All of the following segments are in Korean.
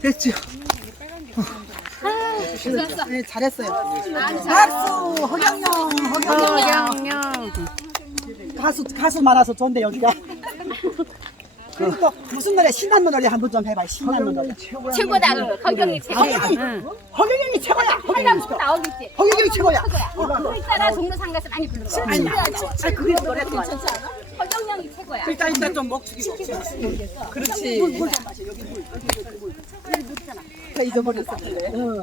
됐죠. 네, 잘했어요. 박수 허경영 허경영 가수 가수 많아서 좋은데 여기가. 그리고 무슨 노래 신나는 노래 한 번 좀 해봐 신나는 노래. 최고다. 허경이 최고. 허경영이 허경영이 최고야. 허경영이 최고. 나오겠지. 허경영이 최고야. 그 있잖아 종로 상가에서 많이 거. 아니, 아 그게 노래 괜찮지 않아? 최고야. 일단 일단 좀목 죽이고. 그렇지. 다 잊어버렸어. 응.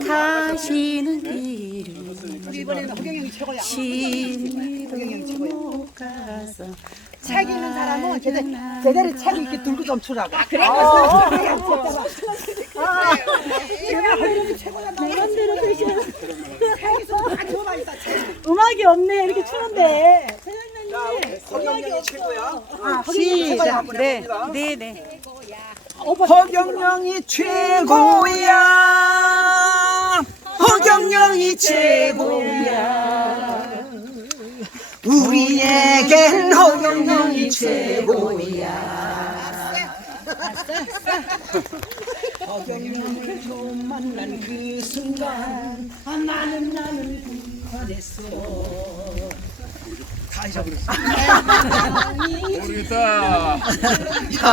다시는 길을 우리 이번에는 허경영이 최고야. 신이로 못 가서 책 읽는 사람은 제대로, 제대로 책 이렇게 들고 좀 추라고. 아, 그래? 음악이 없네. 이렇게 추는데. 허경영이 최고야. 아, 허경영이 최고야. 네, 네, 네. 허경영이 최고야. 허경영이 최고야. 우리에겐 허경영이 최고야. 허경영을 처음 만난 그 순간 아, 나는 불안했어. 다 잊어버렸어. 모르겠다. 야,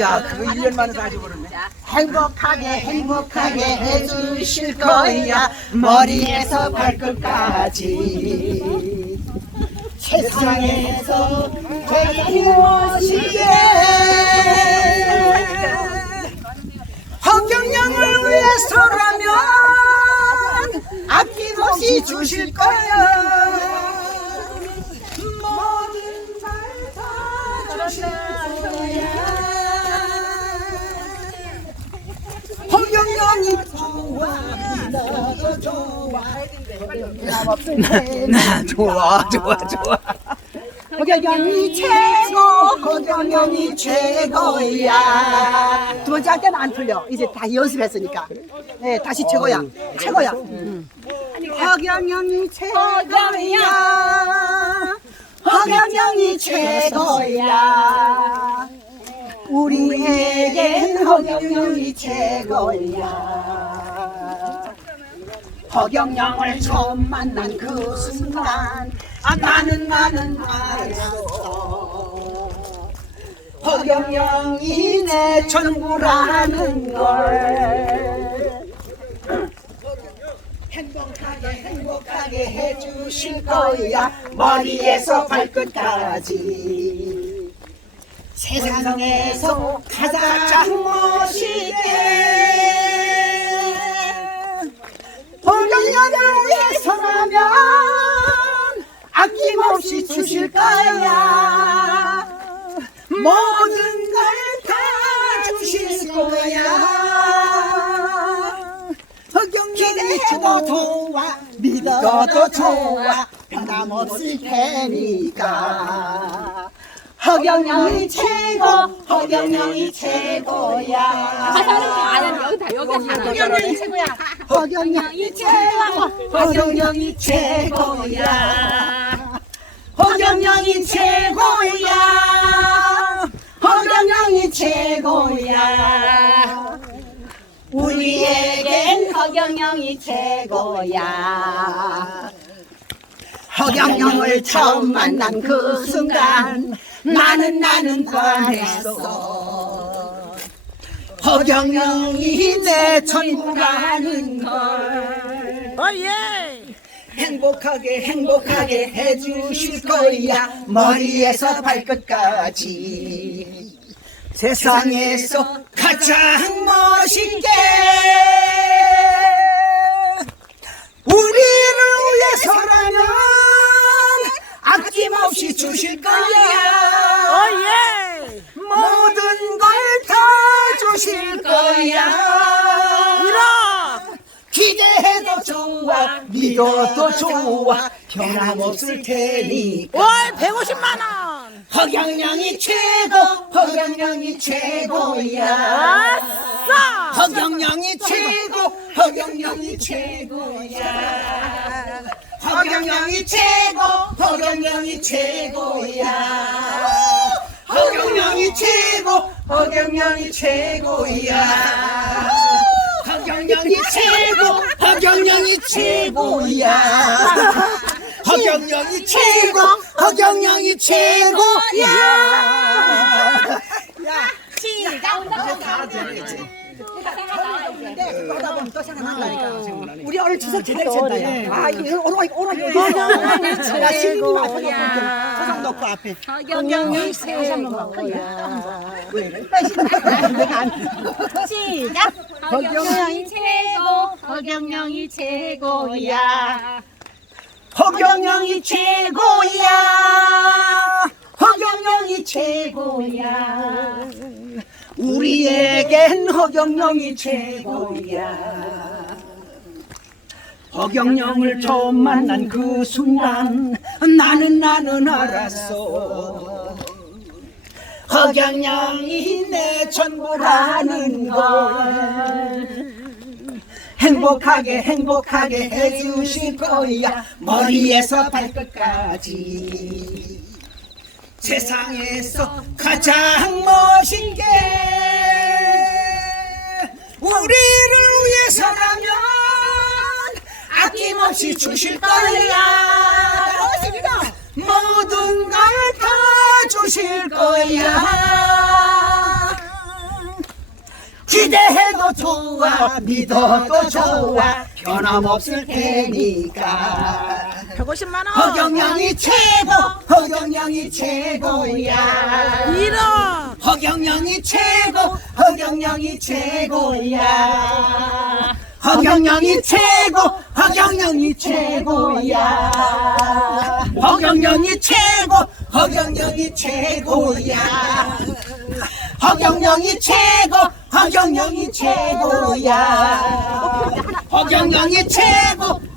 야, 그거 1년 만에 다 잊어버렸네. 행복하게 행복하게 해주실 거야 머리에서 발끝까지 세상에서 제일 멋지게 허경영을 위해서라면 아낌없이 주실 거야. 모든 걸다 주실 거야. 허경영이 좋아. 나도 좋아 나 좋아 좋아. 좋아 허경영이 최고 허경영이 최고야. 두 번째 할 때는 안 틀려. 이제 다 연습했으니까. 네 다시 최고야. 최고야 허경영이 최고야. 허경영이 최고야. 우리에겐 허경영이 최고야. 허경영을 처음 만난 그 순간 아 나는 나는 알았어. 허경영이 내 전부라는 걸 행복하게 해주실 거야. 머리에서 발끝까지. 세상에서 가장 멋있게 허경영을 위해서라면 아낌없이 주실 거야. 모든 걸 다 주실 거야 기대도 좋아 믿어도 좋아 변함없을 테니까. 허경영이 최고 허경영이 최고야. 가사는 아는 여기 다 여기 다 허경영이 최고야. 허경영이 최고 허경영이 최고야. 허경영이 최고야 허경영이 최고야. 허경영을 처음 만난 그 순간 나는 나는 반했어. 허경영이 내 전부라는 걸 행복하게 행복하게 해주실 거야. 머리에서 발끝까지. 세상에서 가장 멋있게 우리를 위해서라면 아낌없이 주실 거야. 모든 걸 다 주실 거야. 기대해도 좋아 믿어도 좋아. 변함없을 테니까. 월 150만 원. 허경영이 최고 허경영이 최고야 아싸. 허경영이 최고 허경영이 최고야. 허경영이 최고 허경영이 최고야. 허경영이 허경영이 최고야. 허경영이 최고 허경영이 최고야. 허경영이 최고 허경영이 최고야 하다 보면 또 생각난다니까. 우리 오늘 추석 제대로 쳤다. 아, 이거 오라, 오라, 오라. 야, 신임님 앞에 놓고 이렇게 서상 놓고 앞에. 허경영이 시작. 허경영이 최고. 허경영이 최고야. 허경영이 최고야. 허경영이 최고야. 우리에겐 허경영이 최고야. 허경영을 처음 만난 그 순간 나는 나는 알았어. 허경영이 내 전부라는 걸. 행복하게 행복하게 해주실 거야 머리에서 발끝까지 세상에서 가장 멋진 게 우리를 위해서라면 아낌없이 주실 거야. 모든 걸 다 주실 거야. 기대해도 좋아 믿어도 좋아 변함없을 테니까 150만 원. 허경영이 최고 허경영이 최고야. 1억. 허경영이 최고 허경영이 최고야. 허경영이 최고 허경영이 최고야. 허경영이 최고 허경영이 최고야. 허경영이 최고 허경영이 최고야. 허경영이 최고